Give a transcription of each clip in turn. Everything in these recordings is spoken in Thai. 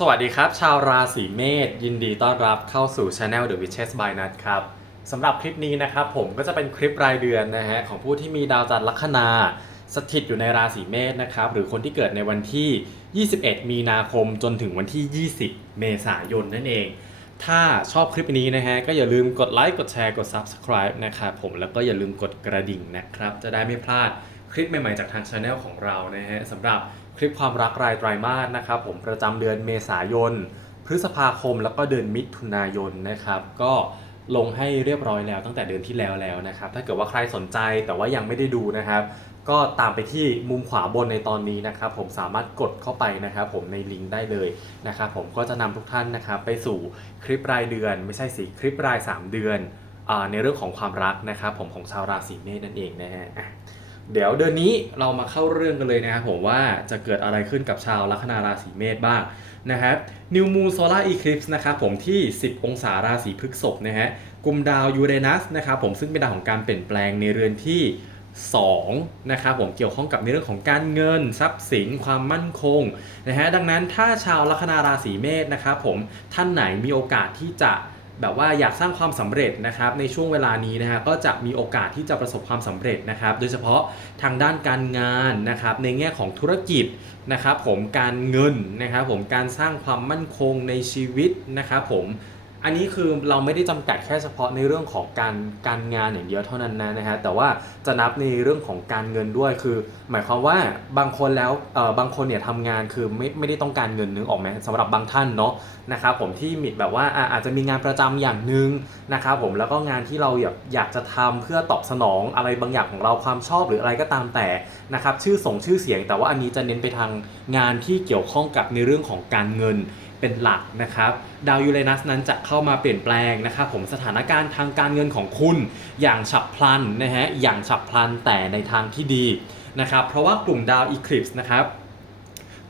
สวัสดีครับ ชาวราศีเมษยินดีต้อนรับเข้าสู่ Channel The Witches by Nut ครับสำหรับคลิปนี้นะครับผมก็จะเป็นคลิปรายเดือนนะฮะของผู้ที่มีดาวจันทร์ลัคนาสถิตอยู่ในราศีเมษนะครับหรือคนที่เกิดในวันที่ 21 มีนาคมจนถึงวันที่ 20 เมษายนนั่นเอง ถ้าชอบคลิปนี้นะฮะก็อย่าลืมกดไลค์กดแชร์กด Subscribe นะครับผมแล้วก็อย่าลืมกดกระดิ่งนะครับจะได้ไม่พลาดคลิปใหม่ๆจากทางช anel ของเรานะฮะสำหรับ คลิปความรักรายไตรมาสนะครับผมประจำเดือนเมษายน พฤษภาคมแล้วก็เดือนมิถุนายนนะครับ ก็ลงให้เรียบร้อยแล้วตั้งแต่เดือนที่แล้วแล้วนะครับ ถ้าเกิดว่าใครสนใจแต่ว่ายังไม่ได้ดูนะครับ ก็ตามไปที่มุมขวาบนในตอนนี้นะครับ ผมสามารถกดเข้าไปนะครับ ผมในลิงก์ได้เลยนะครับ ผมก็จะนำทุกท่านนะครับ ไปสู่คลิปรายเดือน ไม่ใช่สิคลิปราย 3 เดือนอในเรื่องของความรักนะครับ ผมของชาวราศีเมษนั่นเองนะฮะ เดี๋ยวเดือนนี้เรามาเข้าเรื่องกันเลยนะครับผมว่าจะเกิดอะไรขึ้นกับชาวลัคนาราศีเมษบ้างนะครับ New Moon Solar Eclipse นะครับผมที่ 10 องศาราศีพฤษภนะฮะกลุ่มดาวยูเรนัสนะครับผมซึ่งเป็นดาวของการเปลี่ยนแปลงในเรือนที่2นะครับผมเกี่ยวข้องกับในเรื่องของการเงิน ทรัพย์สินความมั่นคงนะฮะดังนั้นถ้าชาวลัคนาราศีเมษนะครับผมท่านไหนมีโอกาสที่จะ แบบว่าอยากสร้างความสำเร็จนะครับในช่วงเวลานี้นะฮะก็จะมีโอกาสที่จะประสบความสำเร็จนะครับ โดยเฉพาะทางด้านการงานนะครับในแง่ของธุรกิจนะครับผมการเงินนะครับผมการสร้างความมั่นคงในชีวิตนะครับผม อันนี้คือเราไม่ได้จำกัดแค่เฉพาะในเรื่องของการการงานอย่างเดียวเท่านั้นนะนะฮะแต่ว่าจะนับในเรื่องของการเงินด้วยคือ หมายความว่าบางคนแล้วเอ่อบางคนเนี่ยทำงานคือไม่ไม่ได้ต้องการเงินนึกออกไหมสำหรับบางท่านเนาะนะครับผมที่มีแบบว่าอะอาจจะมีงานประจำอย่างหนึ่งนะครับผมแล้วก็งานที่เราอยากอยากจะทำเพื่อตอบสนองอะไรบางอย่างของเราความชอบหรืออะไรก็ตามแต่นะครับชื่อส่งชื่อเสียง แต่ว่าอันนี้จะเน้นไปทางงานที่เกี่ยวข้องกับในเรื่องของการเงิน เป็นหลักนะครับ ดาวยูเรนัสนั้นจะเข้ามาเปลี่ยนแปลงนะครับผมสถานการณ์ทางการเงินของคุณอย่างฉับพลันนะฮะอย่างฉับพลันแต่ในทางที่ดีนะครับเพราะว่ากลุ่มดาวอีคลิปส์นะครับ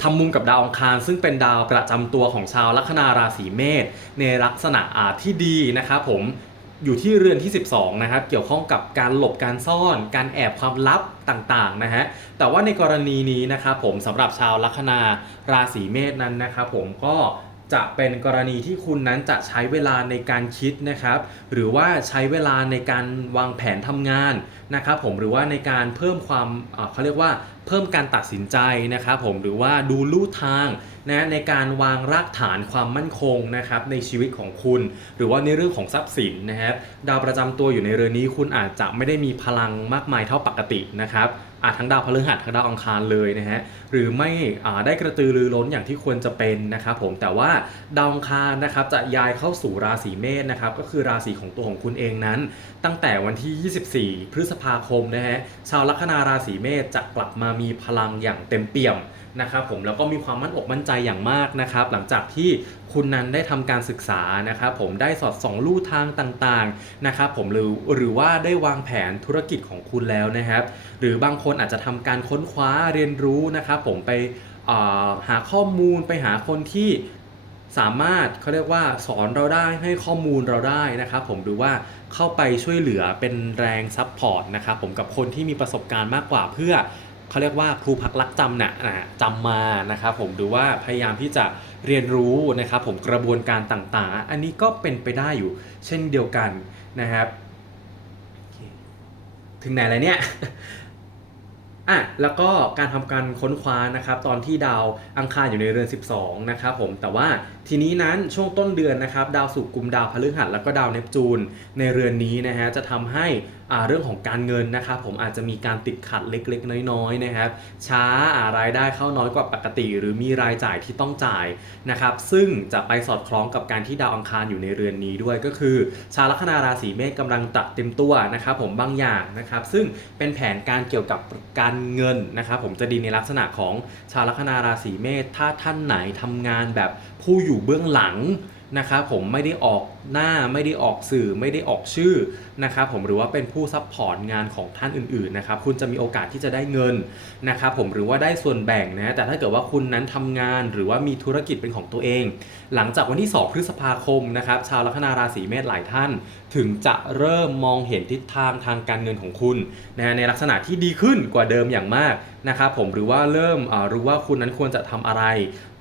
ทำมุมกับดาวอังคาร ซึ่งเป็นดาวประจำตัวของชาวลัคนาราศีเมษในลักษณะอาที่ดีนะครับผม อยู่ที่เรือนที่ 12 นะครับ เกี่ยวข้องกับการหลบการซ่อน การแอบความลับต่างๆนะฮะ แต่ว่าในกรณีนี้นะครับผมสำหรับชาวลัคนาราศีเมษนั้นนะครับผมก็จะเป็นกรณีที่คุณนั้นจะใช้เวลาในการคิดนะครับ หรือว่าใช้เวลาในการวางแผนทำงานนะครับผมหรือว่าในการเพิ่มความเอ่อเขาเรียกว่า เพิ่มการตัดสินใจนะครับผมหรือว่าดูลู่ทางนะในการวางรากฐานความมั่นคงนะครับในชีวิตของคุณ หรือว่าในเรื่องของทรัพย์สินนะครับดาวประจำตัวอยู่ในเรือนนี้คุณอาจจะไม่ได้มีพลังมากมายเท่าปกตินะครับ อาจทั้งดาวพฤหัสทั้งดาวอังคารเลยนะฮะหรือไม่ได้กระตือรือร้นอย่างที่ควรจะเป็นนะครับผมแต่ว่าดาวอังคารนะครับจะย้ายเข้าสู่ราศีเมษนะครับก็คือราศีของตัวของคุณเองนั้น ตั้งแต่วันที่ 24 พฤษภาคมนะฮะชาวลัคนาราศีเมษจะกลับมามีพลังอย่างเต็มเปี่ยมนะครับผมแล้วก็มีความมั่นอกมั่นใจอย่างมากนะครับหลังจากที่ คุณนั้นได้ทำการศึกษานะครับผมได้สอดส่องลู่ทางต่างๆนะครับผมหรือหรือว่าได้วางแผนธุรกิจของคุณแล้วนะครับ หรือบางคนอาจจะทำการค้นคว้าเรียนรู้นะครับผมไปหาข้อมูลไปหาคนที่สามารถเขาเรียกว่าสอนเราได้ให้ข้อมูลเราได้นะครับผมหรือว่าเข้าไปช่วยเหลือเป็นแรงซัพพอร์ตนะครับผมกับคนที่มีประสบการณ์มากกว่าเพื่อ เขาเรียกว่าครูพักรักจำน่ะอ่าจำมานะครับผมหรือว่าพยายามที่จะเรียนรู้นะครับผมกระบวนการต่างๆ อันนี้ก็เป็นไปได้อยู่ เช่นเดียวกันนะครับถึงไหนแล้วเนี่ยอะแล้วก็การทำการค้นคว้านะครับตอนที่ดาวอังคารอยู่ในเรือน 12 นะครับผมแต่ว่า ทีนี้นั้นช่วงต้นเดือนนะครับดาวศุกร์กุมดาวพฤหัสแล้วก็ดาวเนปจูนในเรือนนี้นะฮะจะทำให้อ่าเรื่องของการเงินนะครับผมอาจจะมีการติดขัดเล็กๆ น้อยๆนะครับช้าอ่ารายได้เข้าน้อยกว่าปกติ หรือมีรายจ่ายที่ต้องจ่ายนะครับซึ่งจะไปสอดคล้องกับการที่ดาวอังคารอยู่ในเรือนนี้ด้วยก็คือ ชาวลัคนาราศีเมษกำลังตัดเต็มตัวนะครับผมบางอย่างนะครับซึ่งเป็นแผนการเกี่ยวกับการเงินนะครับผมจะดีในลักษณะของชาวลัคนาราศีเมษถ้าท่านไหนทำงานแบบผู้อยูู่่เบื้องหลังนะครับผมไม่ได้ออก หน้าไม่ได้ออกสื่อไม่ได้ออกชื่อนะครับผมหรือว่าเป็นผู้ซัพพอร์ตงานของท่านอื่นๆนะครับคุณจะมีโอกาสที่จะได้เงินนะครับผมหรือว่าได้ส่วนแบ่งนะแต่ถ้าเกิดว่าคุณนั้นทำงานหรือว่ามีธุรกิจเป็นของตัวเอง หลังจากวันที่ 2 พฤษภาคมนะครับชาวลัคนาราศีเมษหลายท่าน ถึงจะเริ่มมองเห็นทิศทางทางการเงินของคุณนะในลักษณะที่ดีขึ้นกว่าเดิมอย่างมากนะครับผมหรือว่าเริ่มรู้ว่าคุณนั้นควรจะทำอะไร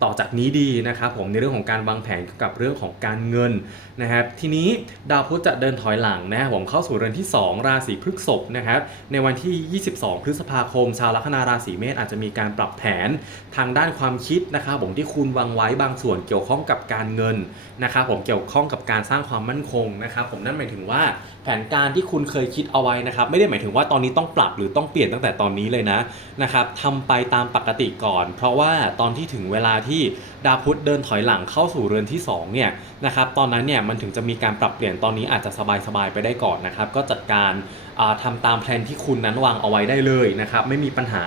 ต่อจากนี้ดีนะครับผมในเรื่องของการวางแผนกับเรื่องของการเงินนะฮะครับทีนี้ดาวพุธจะเดินถอยหลังนะครับผมเข้าสู่เรือนที่ 2 ราศีพฤษภนะครับในวันที่ 22 พฤษภาคม ชาวลัคนาราศีเมษอาจจะมีการปรับแผนทางด้านความคิดนะครับผมที่คุณวางไว้บางส่วนเกี่ยวข้องกับการเงินนะครับผมเกี่ยวข้องกับการสร้างความมั่นคงนะครับผมนั่นหมายถึงว่าแผนการที่คุณเคยคิดเอาไว้นะครับไม่ได้หมายถึงว่าตอนนี้ต้องปรับหรือต้องเปลี่ยนตั้งแต่ตอนนี้เลยนะนะครับทำไปตามปกติก่อน เพราะว่าตอนที่ถึงเวลาที่ดาวพุธเดินถอยหลังเข้าสู่เรือนที่2เนี่ยนะครับตอนนั้นเนี่ยมันถึงจะมีการปรับเปลี่ยนตอนนี้อาจจะสบายๆไปได้ก่อนนะครับ ก็จัดการอ่าทำตามแผนที่คุณนั้นวางเอาไว้ได้เลยนะครับ ไม่มีปัญหา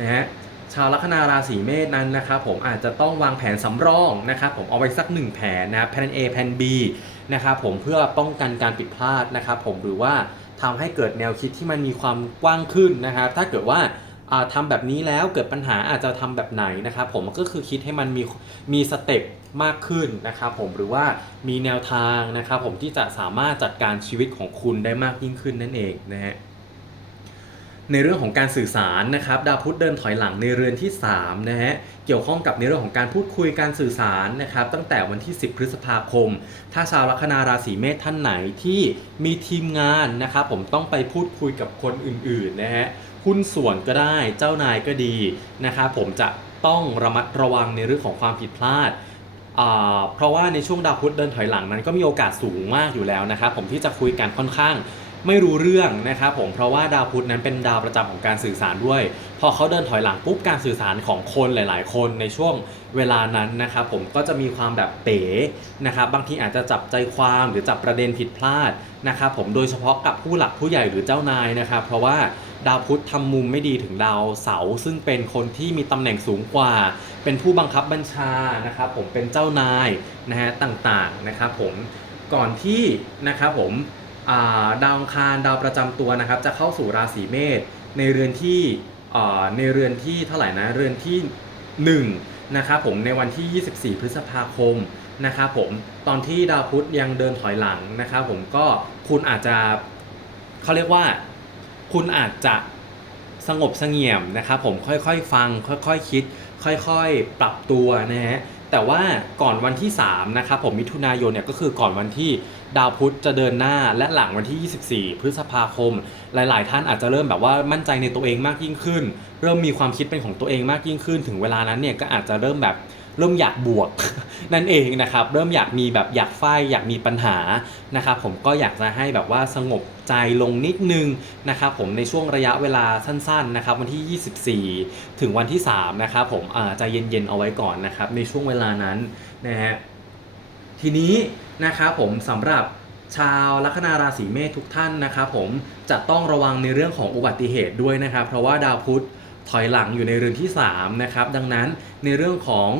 นะฮะชาวลัคนาราศีเมษนั้นนะครับผมอาจจะต้องวางแผนสำรองนะครับผมเอาไว้สักหนึ่งแผนนะแผน A แผน B นะครับผมเพื่อป้องกันการผิดพลาดนะครับผมหรือว่าทำให้เกิดแนวคิดที่มันมีความกว้างขึ้นนะครับ ถ้าเกิดว่า อ่าทำแบบนี้แล้วเกิดปัญหาอาจจะทำแบบไหนนะครับผมก็คือคิดให้มันมีมีสเต็ปมากขึ้นนะครับผมหรือว่ามีแนวทางนะครับผมที่จะสามารถจัดการชีวิตของคุณได้มากยิ่งขึ้นนั่นเองนะฮะในเรื่องของการสื่อสารนะครับดาวพุธเดินถอยหลังในเรือนที่3นะฮะเกี่ยวข้องกับในเรื่องของการพูดคุยการสื่อสารนะครับตั้งแต่วันที่ 10 พฤษภาคม ถ้าชาวลัคนาราศีเมษท่านไหนที่มีทีมงานนะครับผมต้องไปพูดคุยกับคนอื่นๆนะฮะ หุ้นส่วนก็ได้เจ้านายก็ดีนะครับผมจะต้องระมัดระวังในเรื่องของความผิดพลาด เพราะว่าในช่วงดาวพุธเดินถอยหลังนั้นก็มีโอกาสสูงมากอยู่แล้วนะครับผมที่จะคุยกันค่อนข้างไม่รู้เรื่องนะครับผมเพราะว่าดาวพุธนั้นเป็นดาวประจำของการสื่อสารด้วย พอเขาเดินถอยหลังปุ๊บการสื่อสารของคนหลาย ๆ คนในช่วงเวลานั้นนะครับผมก็จะมีความแบบเป๋นะครับบางทีอาจจะจับใจความหรือจับประเด็นผิดพลาดนะครับผมโดยเฉพาะกับผู้หลักผู้ใหญ่หรือเจ้านายนะครับเพราะว่า ดาวพุธทำมุมไม่ดีถึงดาวเสาร์ซึ่งเป็นคนที่มีตำแหน่งสูงกว่า เป็นผู้บังคับบัญชานะครับผมเป็นเจ้านายนะฮะต่างๆนะครับผมก่อนที่นะครับผมาดาวคารดาวประจำตัวนะครับ จะเข้าสู่ราศีเมษในเรือนที่อ่าในเรือนที่เท่าไหร่นะเรือนที่1นะครับผมในวันที่ 24 พฤษภาคมนะครับผมตอนที่ดาวพุธยังเดินถอยหลังนะครับผมก็คุณอาจจะเขาเรียกว่า คุณอาจจะสงบเสงี่ยมนะครับผมค่อยๆ ฟังค่อยๆคิด ค่อยๆ ปรับตัวนะฮะแต่ว่าก่อนวันที่3นะครับผมมิถุนายนเนี่ยก็คือก่อนวันที่ดาวพุธจะเดินหน้าและหลังวันที่ 24 พฤษภาคม หลาย ๆ ท่านอาจจะเริ่มแบบว่ามั่นใจในตัวเองมากยิ่งขึ้น เริ่มมีความคิดเป็นของตัวเองมากยิ่งขึ้น ถึงเวลานั้นเนี่ยก็อาจจะเริ่มแบบ เริ่มอยากบวก นั่นเองนะครับ เริ่มอยากมีแบบอยากไฟอยากมีปัญหานะครับผมก็อยากจะให้แบบว่าสงบใจลงนิดนึงนะครับผมในช่วงระยะเวลาสั้นๆนะครับวันที่ 24 ถึงวันที่3นะครับผมใจเย็นๆเอาไว้ก่อนนะครับในช่วงเวลานั้นนะฮะทีนี้นะครับผมสำหรับชาวลัคนาราศีเมษทุกท่านนะครับผมจะต้องระวังในเรื่องของอุบัติเหตุด้วยนะครับ เพราะว่าดาวพุธถอยหลังอยู่ในเรือนที่3นะครับดังนั้นในเรื่องของ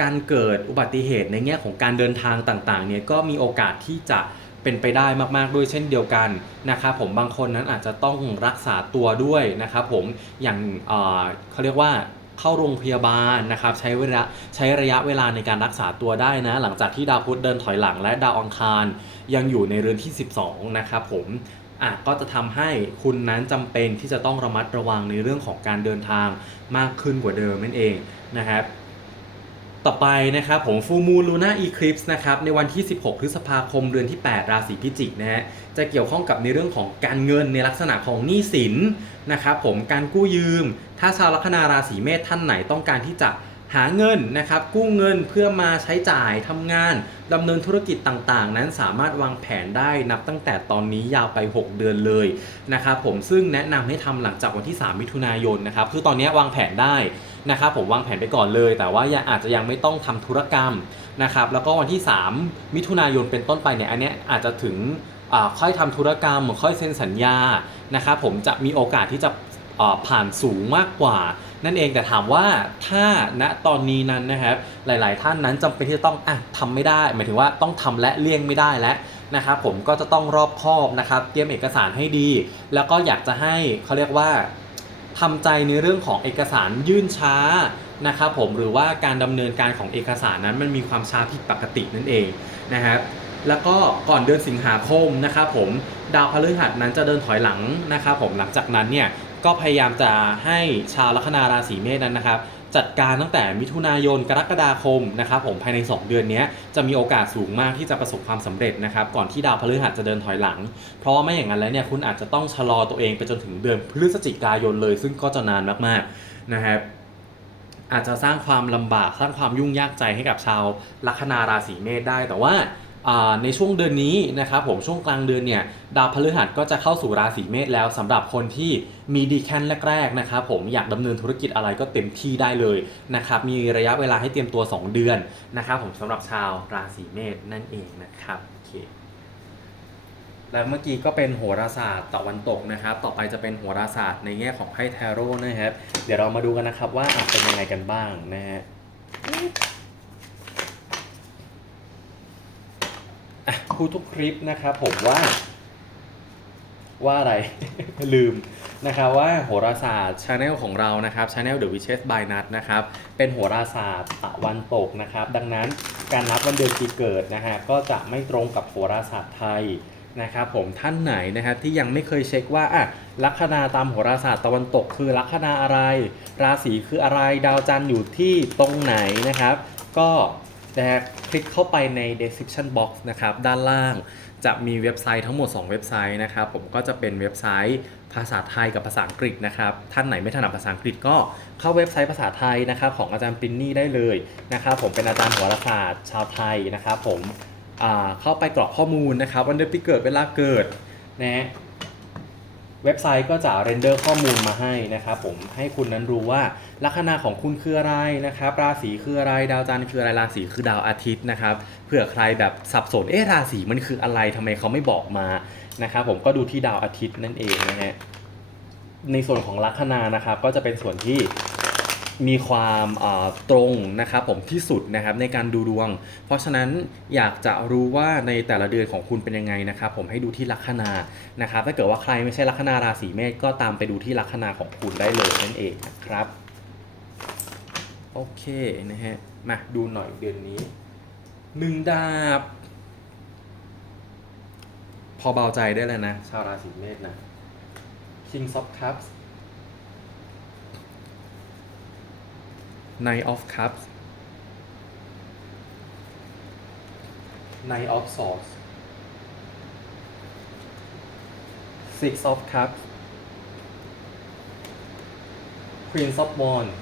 การเกิดอุบัติเหตุในแง่ของการเดินทางต่างๆเนี่ยก็มีโอกาสที่จะเป็นไปได้มากๆด้วยเช่นเดียวกันนะครับผมบางคนนั้นอาจจะต้องรักษาตัวด้วยนะครับผมอย่างเอ่อเขาเรียกว่าเข้าโรงพยาบาลนะครับใช้เวลาใช้ระยะเวลาในการรักษาตัวได้นะ หลังจากที่ดาวพุธเดินถอยหลังและดาวอังคารยังอยู่ในเรือนที่ 12 นะครับผมอะก็จะทำให้คุณนั้นจำเป็นที่จะต้องระมัดระวังในเรื่องของการเดินทางมากขึ้นกว่าเดิมนั่นเองนะครับ ต่อไปนะครับผมฟูมูลูน่าอีคลิปส์นะครับในวันที่ 16 พฤษภาคมเดือนที่ 8 ราศีพิจิกนะฮะจะเกี่ยวข้องกับในเรื่องของการเงินในลักษณะของหนี้สินนะครับผมการกู้ยืม ถ้าชาวลัคนาราศีเมษท่านไหนต้องการที่จะ หาเงินนะครับกู้เงินเพื่อมาใช้จ่ายทำงานดำเนินธุรกิจต่างๆ นั้นสามารถวางแผนได้นับตั้งแต่ตอนนี้ยาวไป 6 เดือนเลยนะครับผมซึ่งแนะนำให้ทำหลังจากวันที่ 3 มิถุนายนนะครับคือตอนนี้วางแผนได้นะครับผมวางแผนไปก่อนเลย แต่ว่าอาจจะยังไม่ต้องทำธุรกรรมนะครับแล้วก็วันที่ 3 มิถุนายนเป็นต้นไปเนี่ยอันเนี้ยอาจจะถึงอ่าค่อยทำธุรกรรมค่อยเซ็นสัญญานะครับผมจะมีโอกาสที่จะอ่าผ่านสูงมากกว่า นั่นเองแต่ถามว่าถ้าณตอนนี้นั้นนะครับหลาย ๆ ท่านนั้นจำเป็นที่จะต้องอะทำไม่ได้ หมายถึงว่าต้องทำและเลี่ยงไม่ได้แล้วนะครับผมก็จะต้องรอบคอบนะครับเตรียมเอกสารให้ดี แล้วก็อยากจะให้เขาเรียกว่าทำใจในเรื่องของเอกสารยื่นช้านะครับผมหรือว่าการดำเนินการของเอกสารนั้นมันมีความช้าผิดปกตินั่นเองนะครับแล้วก็ก่อนเดือนสิงหาคมนะครับผมดาวพฤหัสนั้นจะเดินถอยหลังนะครับผมหลังจากนั้นเนี่ย ก็พยายามจะให้ชาวลัคนาราศีเมษนั้นนะครับ จัดการตั้งแต่มิถุนายนกรกฎาคมนะครับผมภายใน 2 เดือนนี้จะมีโอกาสสูงมากที่จะประสบความสำเร็จนะครับ ก่อนที่ดาวพฤหัสจะเดินถอยหลัง เพราะไม่อย่างนั้นแล้วเนี่ยคุณอาจจะต้องชะลอตัวเองไปจนถึงเดือนพฤศจิกายนเลย ซึ่งก็จะนานมากๆนะครับอาจจะสร้างความลำบากสร้างความยุ่งยากใจให้กับชาวลัคนาราศีเมษได้แต่ว่า ในช่วงเดือนนี้นะครับผมช่วงกลางเดือนเนี่ยดาวพฤหัสก็จะเข้าสู่ราศีเมษแล้วสำหรับคนที่มีดีแคนแรกๆนะครับผมอยากดำเนินธุรกิจอะไรก็เต็มที่ได้เลยนะครับมีระยะเวลาให้เตรียมตัว 2 เดือนนะครับผมสำหรับชาวราศีเมษนั่นเองนะครับโอเคแล้วเมื่อกี้ก็เป็นโหราศาสตร์ตะวันตกนะครับ ต่อไปจะเป็นโหราศาสตร์ในแง่ของไพ่แทโร่นะครับ เดี๋ยวเรามาดูกันนะครับว่าเป็นยังไงกันบ้างนะฮะ พูดทุกคลิปนะครับผมว่า ว่าอะไร ลืมนะครับว่าโหราศาสตร์ชาแนลของเรานะครับชาแนล The Witches by Nut นะครับเป็นโหราศาสตร์ตะวันตกนะครับ ดังนั้นการนับวันเดือนปีเกิดนะฮะก็จะไม่ตรงกับโหราศาสตร์ไทยนะครับผมท่านไหนนะครับที่ยังไม่เคยเช็คว่าอะลัคนาตามโหราศาสตร์ตะวันตกคือลัคนาอะไร ราศีคืออะไรดาวจันทร์อยู่ที่ตรงไหนนะครับ ก็ นะฮะคลิกเข้าไปใน description box นะครับด้านล่างจะมีเว็บไซต์ทั้งหมด 2 เว็บไซต์นะครับผมก็จะเป็นเว็บไซต์ภาษาไทยกับภาษาอังกฤษนะครับท่านไหนไม่ถนัดภาษาอังกฤษก็เข้าเว็บไซต์ภาษาไทยนะครับของอาจารย์ปรินนี่ได้เลยนะครับผมเป็นอาจารย์หัวรศาสตร์ชาวไทยนะครับผมเข้าไปกรอกข้อมูลนะครับวันเดือนปีเกิดเวลาเกิดนะ เว็บไซต์ก็จะเรนเดอร์ข้อมูลมาให้นะครับผมให้คุณนั้นรู้ว่าลัคนาของคุณคืออะไรนะครับ ราศีคืออะไรดาวจันทร์คืออะไรราศีคือดาวอาทิตย์นะครับเผื่อใครแบบสับสนเอ๊ะราศีมันคืออะไรทำไมเขาไม่บอกมานะครับผมก็ดูที่ดาวอาทิตย์นั่นเองนะฮะในส่วนของลัคนานะครับก็จะเป็นส่วนที่ มีความตรงนะครับผมที่สุดนะครับในการดูดวง เพราะฉะนั้นอยากจะรู้ว่าในแต่ละเดือนของคุณเป็นยังไงนะครับผมให้ดูที่ลัคนานะครับถ้าเกิดว่าใครไม่ใช่ลัคนาราศีเมษก็ตามไปดูที่ลัคนาของคุณได้เลยนั่นเองนะครับโอเคนะฮะมาดูหน่อยเดือนนี้หนึ่งดาบ พอเบาใจได้เลยนะ ชาวราศีเมษนะ King of Cups Knight of Cups Knight of Swords Six of Cups Queen of Wands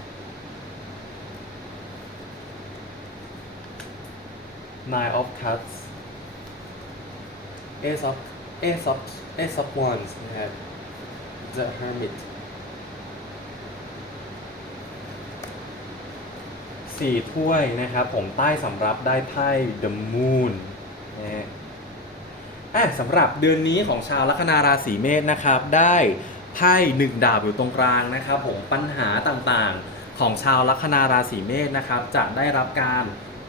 Nine of Cups Ace of Ace of Ace of Wands นะครับ The Hermit สี่ถ้วยนะครับ ผมใต้สำรับได้ไพ่ The Moon นะฮะอะสำหรับเดือนนี้ของชาวลัคนาราศีเมษนะครับ ได้ไพ่หนึ่งดาบอยู่ตรงกลางนะครับ ผมปัญหาต่างๆของชาวลัคนาราศีเมษนะครับ จะได้รับการ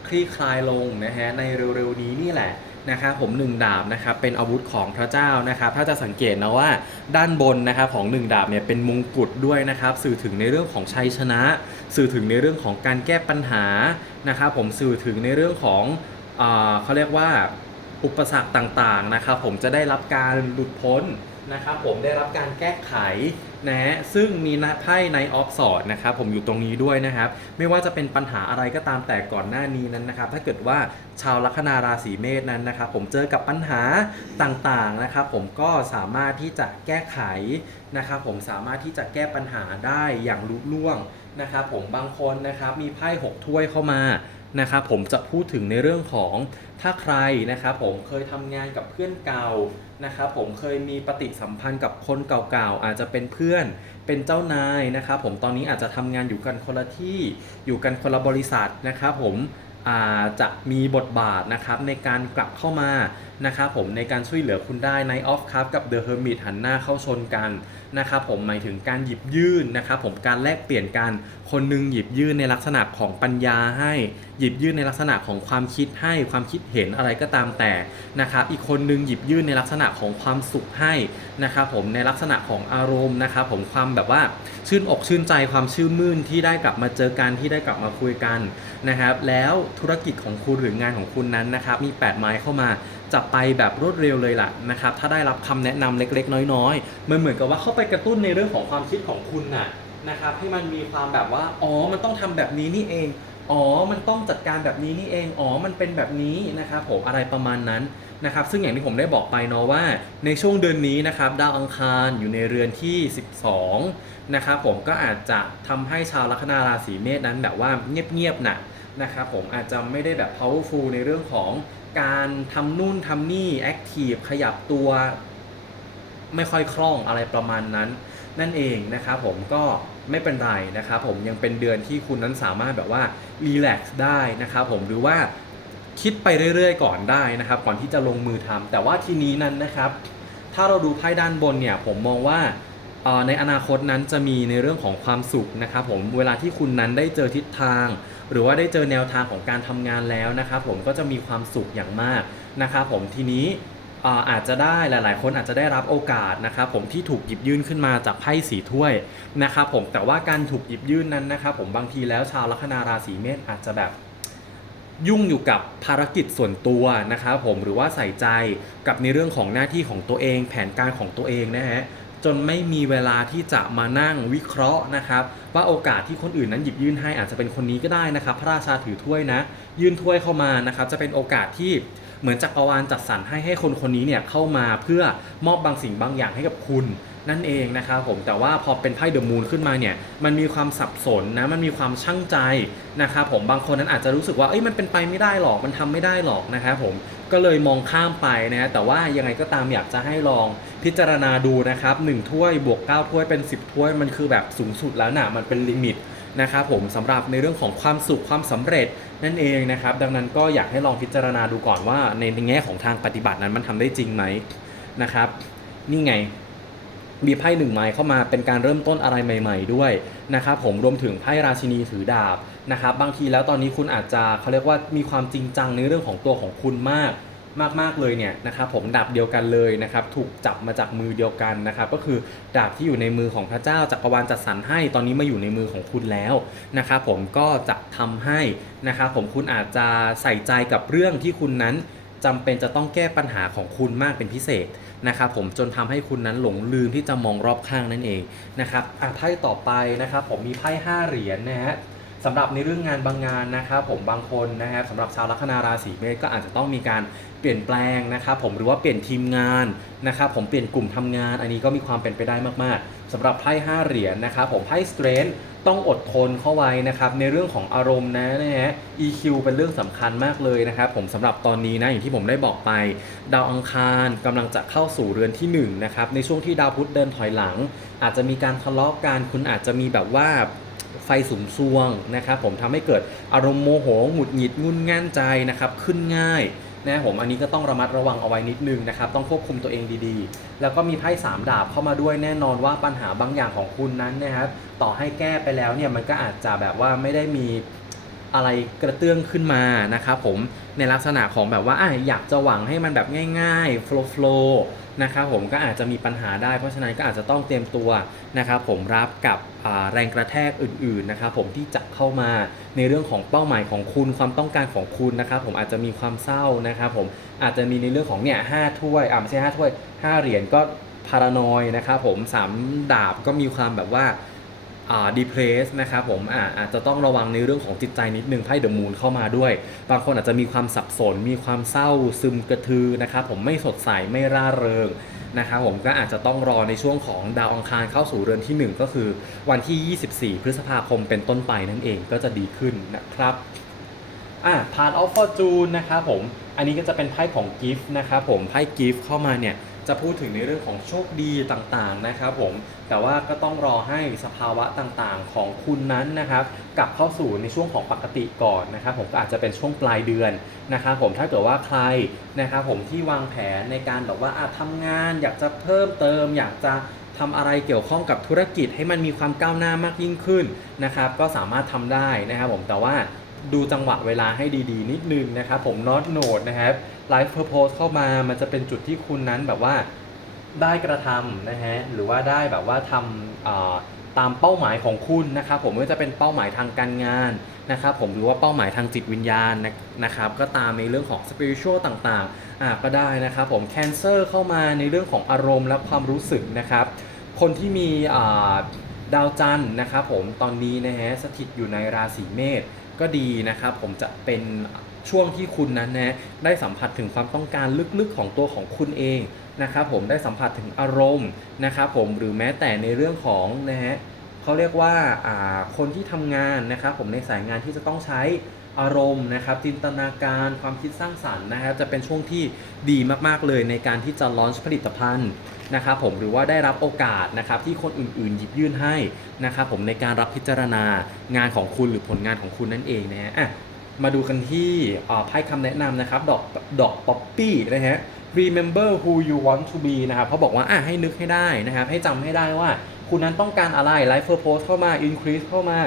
คลี่คลายลงนะฮะในเร็วๆนี้นี่แหละ นะครับผมหนึ่งดาบนะครับเป็นอาวุธของพระเจ้านะครับถ้าจะสังเกตนะว่าด้านบนนะครับของหนึ่งดาบเนี่ยเป็นมงกุฎด้วยนะครับสื่อถึงในเรื่องของชัยชนะ สื่อถึงในเรื่องของการแก้ปัญหานะครับผมสื่อถึงในเรื่องของเออเขาเรียกว่าอุปสรรคต่างๆนะครับผมจะได้รับการหลุดพ้นนะครับผมได้รับการแก้ไข นะซึ่งมีนไพ่ในออฟสอดนะครับผมอยู่ตรงนี้ด้วยนะครับ ไม่ว่าจะเป็นปัญหาอะไรก็ตามแต่ก่อนหน้านี้นั้นนะครับ ถ้าเกิดว่าชาวลัคนาราศีเมษนั้นนะครับ ผมเจอกับปัญหาต่างๆนะครับ ผมก็สามารถที่จะแก้ไขนะครับ ผมสามารถที่จะแก้ปัญหาได้อย่างลุล่วงนะครับ ผมบางคนนะครับมีไพ่หกถ้วยเข้ามานะครับผมจะพูดถึงในเรื่องของ ถ้าใครนะครับผมเคยทำงานกับเพื่อนเก่านะครับผมเคยมีปฏิสัมพันธ์กับคนเก่าๆอาจจะเป็นเพื่อนเป็นเจ้านายนะครับผมตอนนี้อาจจะทำงานอยู่กันคนละที่อยู่กันคนละบริษัทนะครับผมอาจจะมีบทบาทนะครับในการกลับเข้ามา นะครับผมในการช่วยเหลือคุณได้ Night of Cup กับ The Hermit หันหน้าเข้าชนกันนะครับผมหมายถึงการหยิบยื่นนะครับผมการแลกเปลี่ยนกันคนหนึงหยิบยื่นในลักษณะของปัญญาให้ หยิบยื่นในลักษณะของความคิดให้ความคิดเห็นอะไรก็ตามแต่นะครับอีกคนหนึงหยิบยื่นในลักษณะของความสุขให้นะครับผมในลักษณะของอารมณ์นะครับผมความแบบว่าชื่นอกชื่นใจความชื่นมื่นที่ได้กลับมาเจอกันที่ได้กลับมาคุยกันนะครับแล้วธุรกิจของคุณหรืองานของคุณนั้นนะครับมี 8 ไม้เข้ามา จะไปแบบรวดเร็วเลยล่ะนะครับถ้าได้รับคำแนะนำเล็ก ๆ น้อยๆมันเหมือนกับว่าเข้าไปกระตุ้นในเรื่องของความคิดของคุณน่ะนะครับให้มันมีความแบบว่าอ๋อมันต้องทำแบบนี้นี่เองอ๋อ มันต้องจัดการแบบนี้นี่เอง อ๋อ มันเป็นแบบนี้นะครับผม อะไรประมาณนั้นนะครับ ซึ่งอย่างที่ผมได้บอกไปเนาะว่า ในช่วงเดือนนี้นะครับ ดาวอังคารอยู่ในเรือนที่ 12 นะครับผม ก็อาจจะทำให้ชาวลัคนาราศีเมษนั้นแบบว่าเงียบๆนะนะครับผม อาจจะไม่ได้แบบ powerful ในเรื่องของ การทำนู่นทำนี่ active ขยับตัว ไม่ค่อยคล่องอะไรประมาณนั้น นั่นเองนะครับผมก็ไม่เป็นไรนะครับผมยังเป็นเดือนที่คุณนั้นสามารถแบบว่ารีแลกซ์ได้นะครับผมหรือว่าคิดไปเรื่อยๆ ก่อนได้นะครับ ก่อนที่จะลงมือทำแต่ว่าทีนี้นั้นนะครับ ถ้าเราดูไพ่ด้านบนเนี่ยผมมองว่า ในอนาคตนั้นจะมีในเรื่องของความสุขนะครับผมเวลาที่คุณนั้นได้เจอทิศทาง หรือว่าได้เจอแนวทางของการทำงานแล้วนะครับผมก็จะมีความสุขอย่างมากนะครับผมทีนี้อาอาจจะได้หลาย ๆ คนอาจจะได้รับโอกาสนะครับผมที่ถูกหยิบยื่นขึ้นมาจากไพ่สีถ้วยนะครับผมแต่ว่าการถูกหยิบยื่นนั้นนะครับผมบางทีแล้วชาวลัคนาราศีเมษอาจจะแบบยุ่งอยู่กับภารกิจส่วนตัวนะครับผมหรือว่าใส่ใจกับในเรื่องของหน้าที่ของตัวเอง แผนการของตัวเองนะฮะ จนไม่มีเวลาที่จะมานั่งวิเคราะห์นะครับว่าโอกาสที่คนอื่นนั้นหยิบยื่นให้อาจจะเป็นคนนี้ก็ได้นะครับ พระราชาถือถ้วยนะ ยื่นถ้วยเข้ามานะครับ จะเป็นโอกาสที่เหมือนจักรวาลจัดสรรให้ให้คนคนนี้เนี่ยเข้ามาเพื่อมอบบางสิ่งบางอย่างให้กับคุณ นั่นเองนะครับผมแต่ว่าพอเป็นไพ่เดอะมูนขึ้นมาเนี่ยมันมีความสับสนนะมันมีความช่างใจนะครับผมบางคนนั้นอาจจะรู้สึกว่าเอ้ยมันเป็นไปไม่ได้หรอกมันทำไม่ได้หรอกนะครับผมก็เลยมองข้ามไปนะแต่ว่ายังไงก็ตามอยากจะให้ลองพิจารณาดูนะครับหนึ่งถ้วยบวก 9 ถ้วยเป็น 10 ถ้วยมันคือแบบสูงสุดแล้วนะมันเป็นลิมิตนะครับผมสำหรับในเรื่องของความสุขความสำเร็จนั่นเองนะครับดังนั้นก็อยากให้ลองพิจารณาดูก่อนว่าในแง่ของทางปฏิบัตินั้นมันทำได้จริงไหมนะครับนี่ไง มีไพ่หนึ่งไม้เข้ามาเป็นการเริ่มต้นอะไรใหม่ ๆ ด้วยนะครับผมรวมถึงไพ่ราชินีถือดาบนะครับบางทีแล้วตอนนี้คุณอาจจะเขาเรียกว่ามีความจริงจังในเรื่องของตัวของคุณมากมากๆเลยเนี่ยนะครับผมดาบเดียวกันเลยนะครับถูกจับมาจากมือเดียวกันนะครับก็คือดาบที่อยู่ในมือของพระเจ้าจักรวาลจัดสรรให้ตอนนี้มาอยู่ในมือของคุณแล้วนะครับผมก็จะทำให้นะครับผมคุณอาจจะใส่ใจกับเรื่องที่คุณนั้น จำเป็นจะต้องแก้ปัญหาของคุณมากเป็นพิเศษนะครับผมจนทำให้คุณนั้นหลงลืมที่จะมองรอบข้างนั่นเองนะครับอะไพ่ต่อไปนะครับผมมีไพ่ห้าเหรียญนะฮะสำหรับในเรื่องงานบางงานนะครับผมบางคนนะครับสำหรับชาวลัคนาราศีเมษก็อาจจะต้องมีการเปลี่ยนแปลงนะครับผมหรือว่าเปลี่ยนทีมงานนะครับผมเปลี่ยนกลุ่มทำงาน อันนี้ก็มีความเป็นไปได้มากๆสำหรับไพ่ห้าเหรียญนะครับผมไพ่สเตรนท ต้องอดทนเข้าไว้นะครับในเรื่องของอารมณ์นะนะฮะ EQ เป็นเรื่องสำคัญมากเลยนะครับผมสำหรับตอนนี้นะอย่างที่ผมได้บอกไป ดาวอังคารกำลังจะเข้าสู่เรือนที่หนึ่งนะครับในช่วงที่ดาวพุธเดินถอยหลัง อาจจะมีการทะเลาะกันคุณอาจจะมีแบบว่าไฟสุมซวงนะครับผมทำให้เกิดอารมณ์โมโหหงุดหงิดงุนง่านใจนะครับขึ้นง่าย นะผมอันนี้ก็ต้องระมัดระวังเอาไว้นิดนึงนะครับ ต้องควบคุมตัวเองดีๆ แล้วก็มีไพ่สามดาบเข้ามาด้วยแน่นอนว่าปัญหาบางอย่างของคุณนั้นนะครับต่อให้แก้ไปแล้วเนี่ยมันก็อาจจะแบบว่าไม่ได้มีอะไรกระเตื้องขึ้นมานะครับผมในลักษณะของแบบว่าอยากจะหวังให้มันแบบง่ายๆ flow flow นะครับผมก็อาจจะมีปัญหาได้เพราะฉะนั้นก็อาจจะต้องเตรียมตัวนะครับผมรับกับแรงกระแทกอื่นๆนะครับผมที่จะเข้ามาในเรื่องของเป้าหมายของคุณความต้องการของคุณนะครับผมอาจจะมีความเศร้านะครับผมอาจจะมีในเรื่องของเนี่ยห้าถ้วยอ่าไม่ใช่ห้าถ้วยห้าเหรียญก็พารานอยนะครับผมสามดาบก็มีความแบบว่า ดีเพรสนะครับผมอาจจะต้องระวังในเรื่องของจิตใจนิดนึงไพ่เดอะมูนเข้ามาด้วย บางคนอาจจะมีความสับสน มีความเศร้าซึมกระทือนะครับผมไม่สดใสไม่ร่าเริงนะครับผมก็อาจจะต้องรอในช่วงของดาวอังคารเข้าสู่เรือนที่ 1 ก็คือวันที่ 24 พฤษภาคมเป็นต้นไปนั่นเองก็จะดีขึ้นนะครับอ่า part of fortune นะครับผมอันนี้ก็จะเป็นไพ่ของ gift นะครับผมไพ่ gift เข้ามาเนี่ย จะพูดถึงในเรื่องของโชคดีต่างๆนะครับผมแต่ว่าก็ต้องรอให้สภาวะต่างๆของคุณนั้นนะครับกลับเข้าสู่ในช่วงของปกติก่อนนะครับผมก็อาจจะเป็นช่วงปลายเดือนนะครับผมถ้าเกิดว่าใครนะครับผมที่วางแผนในการแบบว่าอะทำงานอยากจะเพิ่มเติม อยากจะทำอะไรเกี่ยวข้องกับธุรกิจให้มันมีความก้าวหน้ามากยิ่งขึ้นนะครับก็สามารถทำได้นะครับผมแต่ว่า ดูจังหวะเวลาให้ดีๆ นิดนึงนะครับผม not note นะครับ life purpose เข้ามามันจะเป็นจุดที่คุณนั้นแบบว่าได้กระทำนะฮะหรือว่าได้แบบว่าทำตามเป้าหมายของคุณนะครับผมไม่ว่าจะเป็นเป้าหมายทางการงานนะครับผมหรือว่าเป้าหมายทางจิตวิญญาณนะครับก็ตามในเรื่องของ spiritual ต่างๆอ่าก็ได้นะครับผม cancer เข้ามาในเรื่องของอารมณ์และความรู้สึกนะครับ คนที่มีดาวจันทร์นะครับผมตอนนี้นะฮะสถิตอยู่ในราศีเมษ ก็ดีนะครับผมจะเป็นช่วงที่คุณนั้นนะได้สัมผัสถึงความต้องการลึกๆของตัวของคุณเองนะครับผมได้สัมผัสถึงอารมณ์นะครับผมหรือแม้แต่ในเรื่องของนะฮะเขาเรียกว่าาคนที่ทำงานนะครับผมในสายงานที่จะต้องใช้อารมณ์นะครับจินตนาการความคิดสร้างสรรค์นะครับจะเป็นช่วงที่ดีมากๆเลยในการที่จะลอนช์ผลิตภัณฑ์ นะครับผมหรือว่าได้รับโอกาสนะครับที่คนอื่นๆ หยิบยื่นให้นะครับผมในการรับพิจารณางานของคุณหรือผลงานของคุณนั่นเองนะฮะมาดูกันที่ไพ่คำแนะนำนะครับดอกดอกป๊อปปี้นะฮะ remember who you want to be นะครับเขาบอกว่าอะให้นึกให้ได้นะครับ ให้จำให้ได้ว่า คุณนั้นต้องการอะไร life purpose เข้ามา increase เข้ามา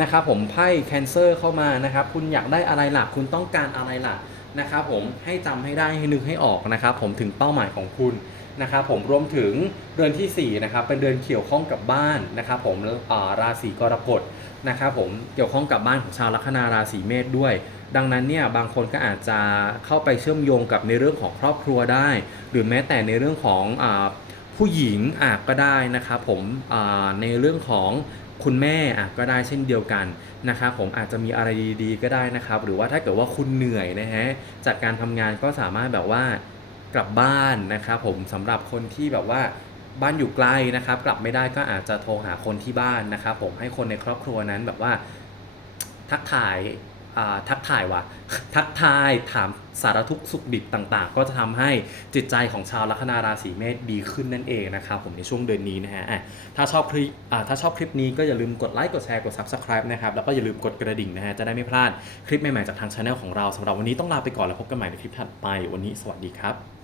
นะครับผมไพ่ cancer เข้ามานะครับ คุณอยากได้อะไรล่ะคุณต้องการอะไรล่ะนะครับผมให้จำให้ได้ให้นึกให้ออกนะครับ ผมถึงเป้าหมายของคุณ นะครับผมรวมถึงเดือนที่4นะครับเป็นเดือนเกี่ยวข้องกับบ้านนะครับผมราศีกรกฎนะครับผมเกี่ยวข้องกับบ้านของชาวลัคนาราศีเมษด้วย ดังนั้นเนี่ยบางคนก็อาจจะเข้าไปเชื่อมโยงกับในเรื่องของครอบครัวได้ หรือแม้แต่ในเรื่องของอผู้หญิงอาจก็ได้นะครับผมในเรื่องของคุณแม่อะก็ได้เช่นเดียวกันนะครับผมอาจจะมีอะไรดีๆก็ได้นะครับ หรือว่าถ้าเกิดว่าคุณเหนื่อยนะฮะจากการทำงานก็สามารถแบบว่า กลับบ้านนะครับผมสำหรับคนที่แบบว่าบ้านอยู่ไกลนะครับ กลับไม่ได้ก็อาจจะโทรหาคนที่บ้านนะครับ ผมให้คนในครอบครัวนั้นแบบว่าทักทายอ่าทักทายว่ะทักทายถามสารทุกสุขดิบต่างๆ ก็จะทำให้จิตใจของชาวลัคนาราศีเมษดีขึ้นนั่นเองนะครับผมในช่วงเดือนนี้นะฮะถ้าชอบคลิปถ้าชอบคลิปนี้ก็อย่าลืมกดไลค์กดแชร์กด subscribe นะครับแล้วก็อย่าลืมกดกระดิ่งนะฮะจะได้ไม่พลาดคลิปใหม่ๆจากทางช anel ของเราสำหรับวันนี้ต้องลาไปก่อนแล้วพบกันใหม่ในคลิปถัดไปวันนี้สวัสดีครับ